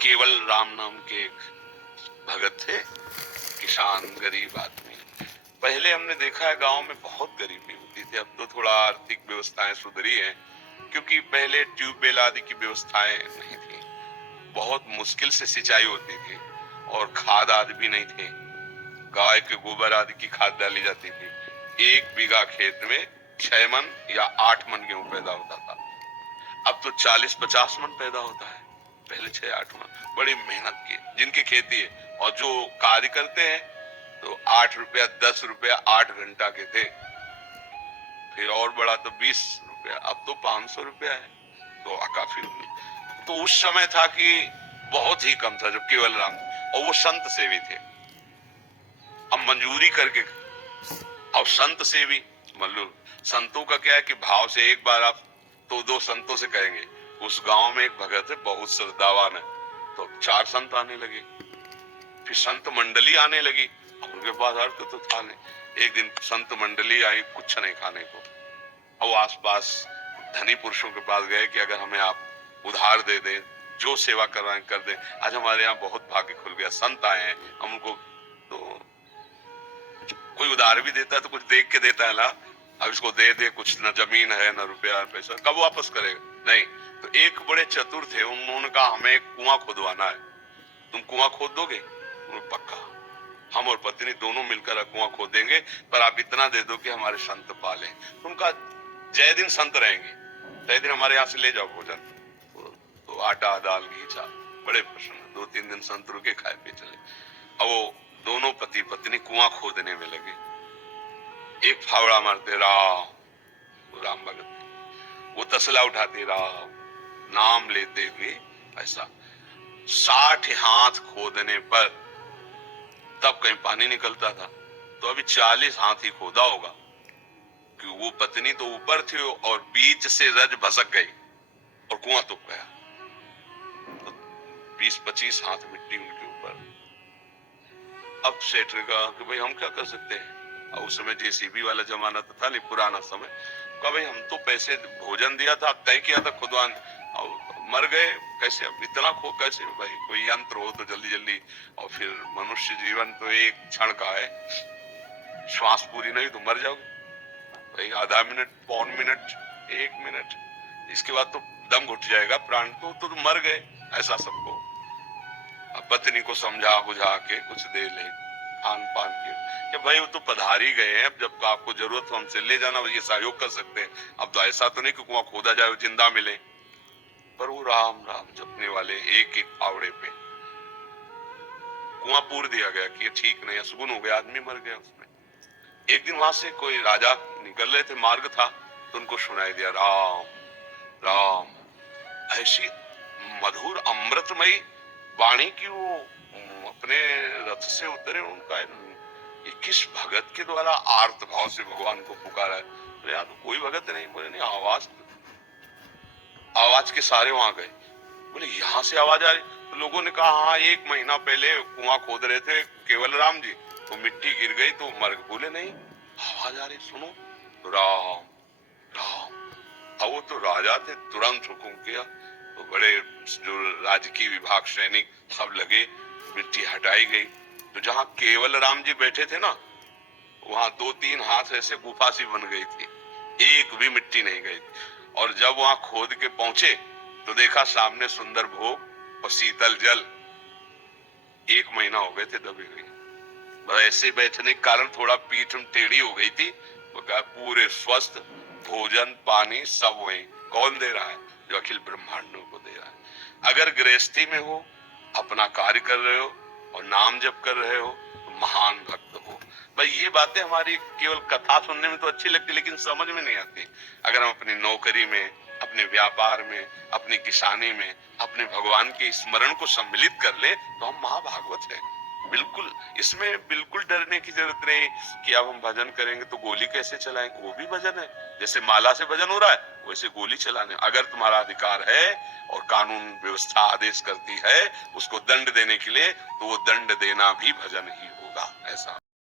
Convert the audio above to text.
केवल राम नाम के एक भगत थे, किसान, गरीब आदमी। पहले हमने देखा है गांव में बहुत गरीबी होती थी, अब तो थोड़ा आर्थिक व्यवस्थाएं सुधरी हैं, क्योंकि पहले ट्यूबवेल आदि की व्यवस्थाएं नहीं थी, बहुत मुश्किल से सिंचाई होती थी और खाद आदि भी नहीं थे। गाय के गोबर आदि की खाद डाली जाती थी। 1 बीघा खेत में 6 मन या 8 मन गेहूं पैदा होता था। अब तो 40-50 मन पैदा होता है, पहले 6-8 मन। बड़ी मेहनत की जिनकी खेती है, और जो कार्य करते हैं तो 8 रुपया 10 रुपया 8 घंटा के थे, फिर और बड़ा तो 20 रुपया, अब तो 500 रुपया है। तो काफी, तो उस समय था कि बहुत ही कम था जब केवल राम, और वो संत सेवी थे। अब मंजूरी करके, और संत सेवी मतलब संतों का क्या है कि भाव से एक बार आप तो 2 संतों से कहेंगे। उस गांव में एक भगत है बहुत श्रद्धावान है, तो 4 संत आने लगे, फिर संत मंडली आने लगी। उनके पास अर्थ तो था नहीं। एक दिन संत मंडली आई, कुछ नहीं खाने को, और आसपास धनी पुरुषों के पास गए कि अगर हमें आप उधार दे दें, जो सेवा करवाएं कर दें। आज हमारे यहाँ बहुत भाग्य खुल गया, संत आए हैं, हम उनको तो कोई उधार भी देता है तो कुछ देख के देता है ना। अब इसको दे दे, कुछ न जमीन है न रुपया पैसा, कब वापस करेगा? नहीं। तो एक बड़े चतुर थे, उन्होंने कहा हमें कुआं खुदवाना है, तुम कुआं खोद दोगे? पक्का, हम और पत्नी दोनों मिलकर कुआं खोदेंगे, पर आप इतना दे दो कि हमारे संत पाले। उनका जय दिन संत रहेंगे, तय दिन हमारे यहाँ से ले जाओ भोजन। तो आटा दाल घी चावल, बड़े प्रसन्न। 2-3 दिन संत रुके, खाए पिए चले। अब वो दोनों पति पत्नी कुआं खोदने में लगे। एक फावड़ा मारते राम, राम भगत, वो तसला उठाते राम, नाम लेते हुए, ऐसा 60 हाथ खोदने पर तब कहीं पानी निकलता था। तो अभी 40 हाथ ही खोदा होगा, कि वो पत्नी तो ऊपर थी और बीच से रज भसक गई और कुआं तुक गया। तो 20-25 हाथ मिट्टी उनके ऊपर। अब सेठ ने कहा कि भाई हम क्या कर सकते हैं, और उस समय जेसीबी वाला जमाना तो था नहीं, पुराना समय। कहा भाई हम तो पैसे भोजन दिया था, तय किया था खुदवान, और मर गए कैसे? अब इतना खो कैसे भाई? कोई यंत्र हो तो जल्दी जल्दी। और फिर मनुष्य जीवन तो एक क्षण का है, श्वास पूरी नहीं तो मर जाओगे भाई। आधा मिनट, पौन मिनट, 1 मिनट, इसके बाद तो दम घुट जाएगा, प्राण तो मर गए, ऐसा सबको। पत्नी को समझा बुझा के कुछ दे ले, खान पान के, कि भाई वो तो पधारी गए हैं, अब जब आपको जरूरत हो हमसे ले जाना, ये सहयोग कर सकते हैं। अब तो ऐसा तो नहीं कि कुआं खोदा जाए जिंदा मिले। पर वो राम राम जपने वाले एक एक फावड़े पे कुआं पूर दिया गया कि ये ठीक नहीं, असगुन हो गया, आदमी मर गया उसमें। एक दिन वहां से कोई राजा निकल रहे थे, मार्ग था, तो उनको सुनाई दिया राम राम। ऐसी मधुर अमृतमयी वाणी की वो अपने रथ से उतरे। उनका ये किस भगत के द्वारा आर्त भाव से भगवान को पुकारा है? तो यार कोई भगत नहीं। बोले नहीं, आवाज, आवाज के सारे वहां गए। बोले यहाँ से आवाज आ रही? तो लोगों ने कहा हाँ, 1 महीना पहले कुआं खोद रहे थे केवल राम जी, तो मिट्टी गिर गई तो मर गए। बोले नहीं, आवाज आ रही, सुनो। तो राम राम। अब वो तो राजा थे, तुरंत हुक्म किया, तो बड़े जो राजकीय विभाग सैनिक सब लगे, मिट्टी हटाई गई। तो जहां केवल राम जी बैठे थे ना, वहां 2-3 हाथ ऐसे गुफा सी बन गई थी, एक भी मिट्टी नहीं गई। और जब वहां खोद के पहुंचे तो देखा सामने सुंदर भोग और शीतल जल। 1 महीना हो गए थे दबी हुई। ऐसे बैठने के कारण थोड़ा पीठ टेढ़ी हो गई थी। तो पूरे स्वस्थ, भोजन पानी सब वही। कौन दे रहा है? जो अखिल ब्रह्मांडों को दे रहा है। अगर गृहस्थी में हो, अपना कार्य कर रहे हो और नाम जप कर रहे हो, तो महान भक्त हो। भाई ये बातें हमारी केवल कथा सुनने में तो अच्छी लगती, लेकिन समझ में नहीं आती। अगर हम अपनी नौकरी में, अपने व्यापार में, अपनी किसानी में अपने भगवान के स्मरण को सम्मिलित कर ले, तो हम महाभागवत हैं। बिल्कुल, इसमें बिल्कुल डरने की जरूरत नहीं कि अब हम भजन करेंगे तो गोली कैसे चलाएंगे। वो भी भजन है, जैसे माला से भजन हो रहा है वैसे गोली चलाने। अगर तुम्हारा अधिकार है और कानून व्यवस्था आदेश करती है उसको दंड देने के लिए, तो वो दंड देना भी भजन ही होगा। ऐसा